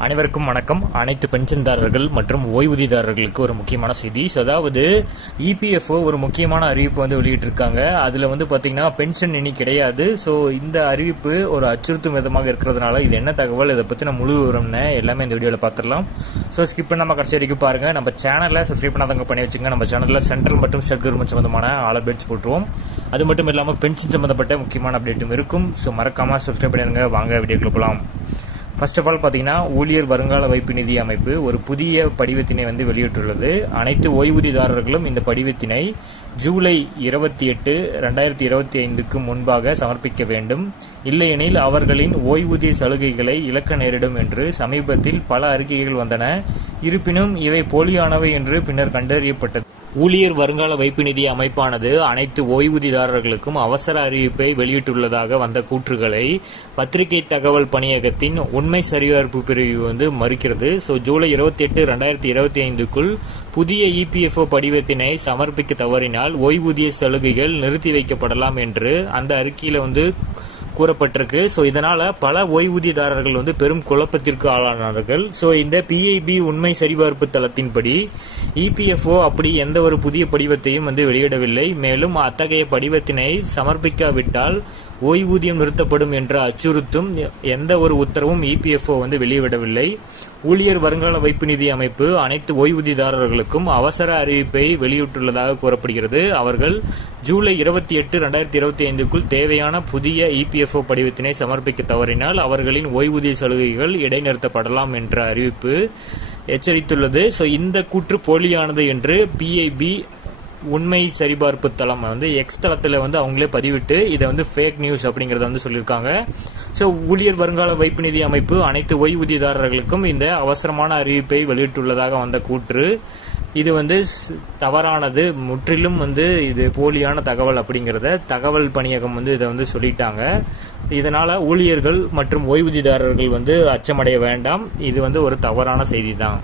அனைவருக்கும் வணக்கம். அனைத்து பென்ஷன்தாரர்கள் மற்றும் ஓய்வூதியதாரர்களுக்கு ஒரு முக்கியமான செய்தி. அதாவது இபிஎஃப்ஓ ஒரு முக்கியமான அறிவிப்பு வெளியிட்டிருக்காங்க. அதில் பார்த்தீங்கன்னா பென்ஷன் இனி கிடையாது. ஸோ இந்த அறிவிப்பு ஒரு அச்சுறுத்தும் விதமாக இருக்கிறதுனால இது என்ன தகவல், இதை பற்றின முழு விவரம்னு எல்லாமே இந்த வீடியோவில் பார்த்துடலாம். ஸோ ஸ்கிப் பண்ணாமல் கடைசி வரைக்கும் பாருங்கள். நம்ம சேனலில் சப்ஸ்கிரைப் பண்ணாதவங்க பண்ணி வச்சுங்க. நம்ம சேனலில் சென்ட்ரல் மற்றும் ஸ்டேட் கவர்மெண்ட் சம்பந்தமான ஆல் அப்டேட்ஸ் போட்டுருவோம். அது மட்டும் இல்லாமல் பென்ஷன் சம்பந்தப்பட்ட முக்கியமான அப்டேட்டும் இருக்கும். ஸோ மறக்காமல் சப்ஸ்கிரைப் பண்ணிடுங்க. வாங்க வீடியோக்குள்ள போகலாம். ஃபர்ஸ்ட் ஆஃப் ஆல் பார்த்தீங்கன்னா ஊழியர் வருங்கால வைப்பு நிதி அமைப்பு ஒரு புதிய படிவத்தினை வெளியிட்டுள்ளது. அனைத்து ஓய்வூதியதாரர்களும் இந்த படிவத்தினை ஜூலை 28, 2025க்கு முன்பாக சமர்ப்பிக்க வேண்டும். இல்லையெனில் அவர்களின் ஓய்வூதிய சலுகைகளை இழக்க நேரிடும் என்று சமீபத்தில் பல அறிக்கைகள் வந்தன. இருப்பினும் இவை போலியானவை என்று பின்னர் கண்டறியப்பட்டது. ஊழியர் வருங்கால வைப்பு நிதி அமைப்பானது அனைத்து ஓய்வூதியதாரர்களுக்கும் அவசர அறிவிப்பை வெளியிட்டுள்ளதாக வந்த கூற்றுகளை பத்திரிகை தகவல் பணியகத்தின் உண்மை சரிபார்ப்பு பிரிவு மறுக்கிறது. ஸோ ஜூலை 28, 2025க்குள் புதிய இபிஎஃப்ஓ படிவத்தினை சமர்ப்பிக்க தவறினால் ஓய்வூதிய சலுகைகள் நிறுத்தி வைக்கப்படலாம் என்று அந்த அறிக்கையில் கூறப்பட்டிருக்கு. ஸோ இதனால் பல ஓய்வூதியதாரர்கள் பெரும் குழப்பத்திற்கு ஆளானார்கள். ஸோ இந்த பிஐபி உண்மை சரிபார்ப்பு தளத்தின்படி இபிஎஃப்ஓ அப்படி எந்த ஒரு புதிய படிவத்தையும் வெளியிடவில்லை. மேலும் அத்தகைய படிவத்தினை சமர்ப்பிக்காவிட்டால் ஓய்வூதியம் நிறுத்தப்படும் என்ற அச்சுறுத்தும் எந்த ஒரு உத்தரவும் இபிஎஃப்ஓ வெளியிடவில்லை. ஊழியர் வருங்கால வைப்பு நிதி அமைப்பு அனைத்து ஓய்வூதியதாரர்களுக்கும் அவசர அறிவிப்பை வெளியிட்டுள்ளதாக கூறப்படுகிறது. அவர்கள் ஜூலை 28, 2025க்குள் தேவையான புதிய இபிஎஃப்ஓ படிவத்தினை சமர்ப்பிக்க தவறினால் அவர்களின் ஓய்வூதிய சலுகைகள் இடைநிறுத்தப்படலாம் என்ற அறிவிப்பு எச்சரித்துள்ளது. ஸோ இந்த கூற்று போலியானது என்று பிஐபி உண்மை சரிபார்ப்பு தளம் எக்ஸ் தளத்தில் அவங்களே பதிவிட்டு இதை ஃபேக் நியூஸ் அப்படிங்கிறத சொல்லியிருக்காங்க. ஸோ ஊழியர் வருங்கால வைப்பு நிதி அமைப்பு அனைத்து ஓய்வூதியதாரர்களுக்கும் இந்த அவசரமான அறிவிப்பை வெளியிட்டுள்ளதாக வந்த கூற்று இது தவறானது, முற்றிலும் இது போலியான தகவல் அப்படிங்கிறத தகவல் பணியகம் இதை சொல்லிட்டாங்க. இதனால ஊழியர்கள் மற்றும் ஓய்வூதியதாரர்கள் அச்சமடைய வேண்டாம். இது ஒரு தவறான செய்தி தான்.